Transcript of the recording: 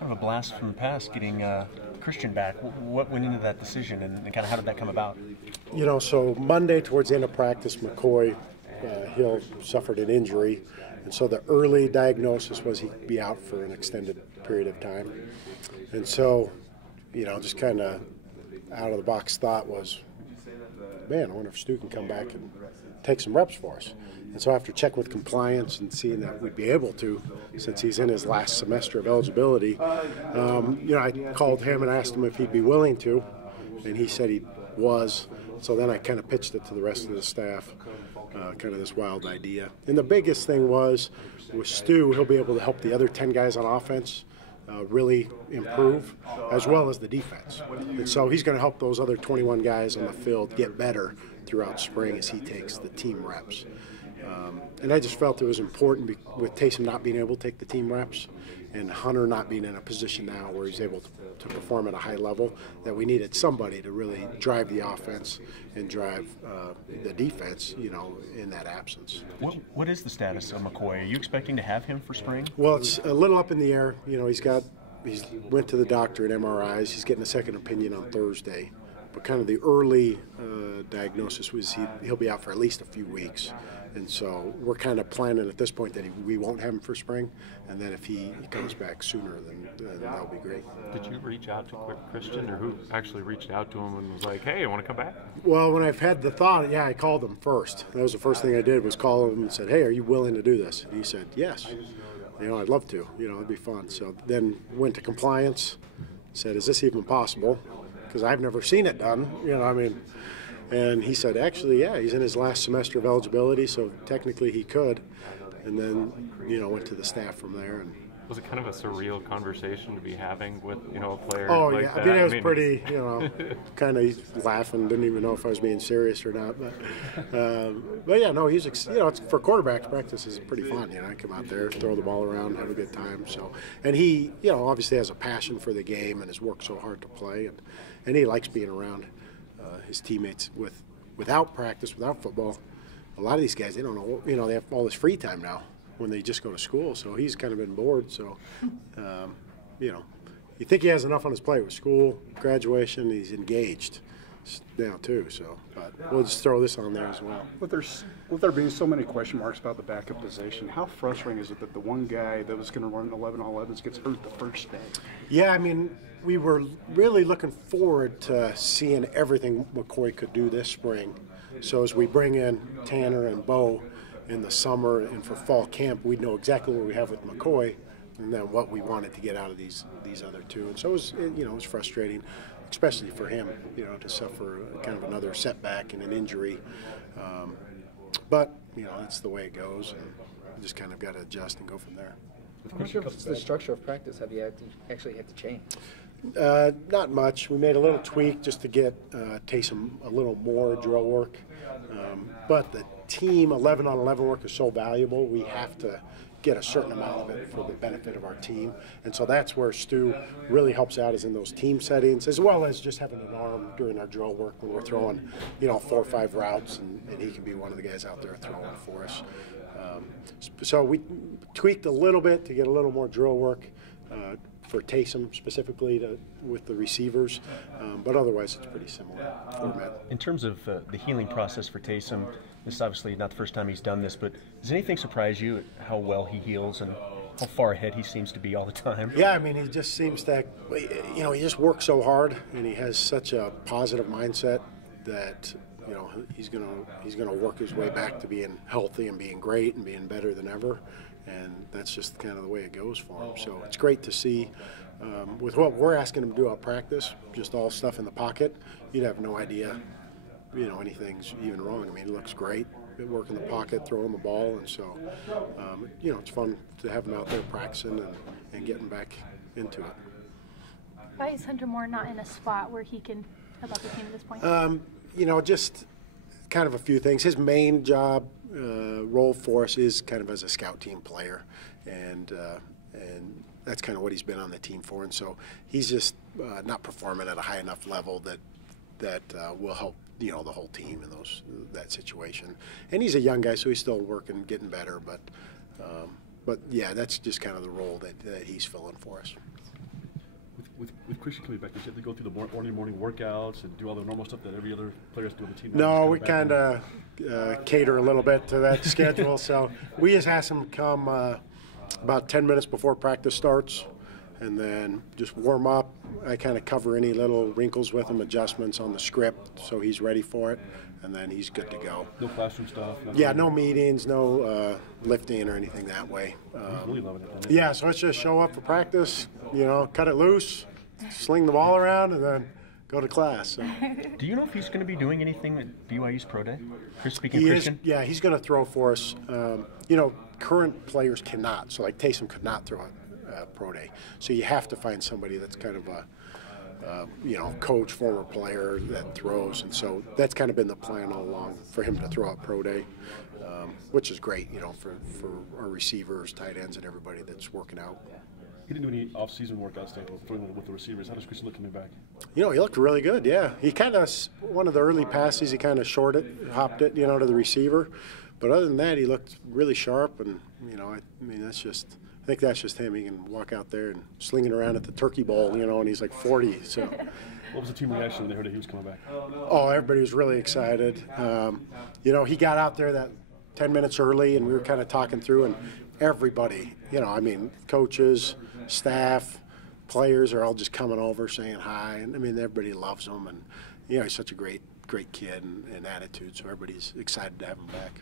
Kind of a blast from the past getting Christian back. What went into that decision, and kind of how did that come about? You know, so Monday towards the end of practice, McCoy, Hill suffered an injury, and so the early diagnosis was he'd be out for an extended period of time. And so, you know, just kind of out of the box thought was, man, I wonder if Stu can come back and take some reps for us. And so after checking with compliance and seeing that we'd be able to, since he's in his last semester of eligibility, you know, I called him and asked him if he'd be willing to, and he said he was. So then I kind of pitched it to the rest of the staff, kind of this wild idea. And the biggest thing was, with Stu, he'll be able to help the other 10 guys on offense really improve, as well as the defense. And so he's going to help those other 21 guys on the field get better throughout spring as he takes the team reps. And I just felt it was important with Taysom not being able to take the team reps and Hunter not being in a position now where he's able to perform at a high level, that we needed somebody to really drive the offense and drive the defense, you know, in that absence. What is the status of McCoy? Are you expecting to have him for spring? Well, it's a little up in the air. You know, he went to the doctor at MRIs. He's getting a second opinion on Thursday. But kind of the early diagnosis was he'll be out for at least a few weeks. And so we're kind of planning at this point that we won't have him for spring. And then if he comes back sooner, then that'll be great. Did you reach out to Christian, or who actually reached out to him and was like, hey, I want to come back? Well, when I've had the thought, yeah, I called him first. That was the first thing I did, was call him and said, hey, are you willing to do this? And he said, yes. You know, I'd love to. You know, it'd be fun. So then went to compliance, said, is this even possible? Because I've never seen it done, you know, I mean, and he said, actually, yeah, he's in his last semester of eligibility, so technically he could. And then, you know, went to the staff from there. And was it kind of a surreal conversation to be having with, you know, a player like that? I mean, it was pretty, you know, kind of laughing, didn't even know if I was being serious or not. But yeah, no, he's, you know, it's, for quarterbacks, practice is pretty fun. You know, I come out there, throw the ball around, have a good time. So, and he, you know, obviously has a passion for the game and has worked so hard to play, and he likes being around his teammates without practice, without football. A lot of these guys, they don't know, you know, they have all this free time now when they just go to school, so he's kind of been bored. So, you know, you think he has enough on his plate with school, graduation, he's engaged now too. So, but we'll just throw this on there as well. With there being so many question marks about the backup position, how frustrating is it that the one guy that was going to run 11-on-11s gets hurt the first day? Yeah, I mean, we were really looking forward to seeing everything McCoy could do this spring. So as we bring in Tanner and Bo in the summer and for fall camp, we'd know exactly what we have with McCoy and then what we wanted to get out of these other two. And so it was, you know, it was frustrating, especially for him, you know, to suffer kind of another setback and an injury. But, you know, that's the way it goes, and we just kind of got to adjust and go from there. How much of the structure of practice have you actually had to change? Not much. We made a little tweak just to get Taysom a little more drill work. But the team 11-on-11 work is so valuable, we have to get a certain amount of it for the benefit of our team. And so that's where Stu really helps out, is in those team settings, as well as just having an arm during our drill work when we're throwing, you know, 4 or 5 routes, and he can be one of the guys out there throwing for us. So we tweaked a little bit to get a little more drill work for Taysom specifically with the receivers, but otherwise it's pretty similar format. In terms of the healing process for Taysom, this is obviously not the first time he's done this, but does anything surprise you at how well he heals and how far ahead he seems to be all the time? Yeah, I mean, he just seems to, you know, he just works so hard, and he has such a positive mindset that, you know, he's gonna work his way back to being healthy and being great and being better than ever, and that's just kind of the way it goes for him. So it's great to see. With what we're asking him to do out practice, just all stuff in the pocket, you'd have no idea, you know, anything's even wrong. I mean, he looks great, work in the pocket, throwing the ball, and so, you know, it's fun to have him out there practicing and getting back into it. Why is Hunter Moore not in a spot where he can help out the team at this point? You know, just kind of a few things. His main job role for us is kind of as a scout team player, and that's kind of what he's been on the team for. And so he's just not performing at a high enough level that will help, you know, the whole team in that situation. And he's a young guy, so he's still working, getting better. But yeah, that's just kind of the role that he's filling for us. with Christian coming back, did you have to go through the early morning workouts and do all the normal stuff that every other players do on the team? No, we kind of cater a little bit to that schedule. So we just ask him to come about 10 minutes before practice starts, and then just warm up. I kind of cover any little wrinkles with him, adjustments on the script, so he's ready for it, and then he's good to go. No classroom stuff? Yeah, no meetings, no lifting or anything that way. He's really loving it. Yeah, so let's just show up for practice, cut it loose, sling the ball around, and then go to class. So. Do you know if he's going to be doing anything at BYU's Pro Day? Speaking He is, Christian? yeah, he's going to throw for us. Current players cannot. So like Taysom could not throw at Pro Day. So you have to find somebody that's kind of a coach, former player that throws. And so that's kind of been the plan all along for him to throw at Pro Day, which is great, for our receivers, tight ends, and everybody that's working out. He didn't do any off-season workouts throwing with the receivers. How does Christian look coming back? He looked really good, yeah. He kind of, one of the early passes, he kind of hopped it, to the receiver. But other than that, he looked really sharp, and, I think that's just him. He can walk out there and sling it around at the Turkey Bowl, and he's like 40, so. What was the team reaction when they heard that he was coming back? Oh, everybody was really excited. He got out there that 10 minutes early, and we were kind of talking through, and everybody, coaches, staff, players are all just coming over saying hi, and everybody loves him, and he's such a great kid and attitude, so everybody's excited to have him back.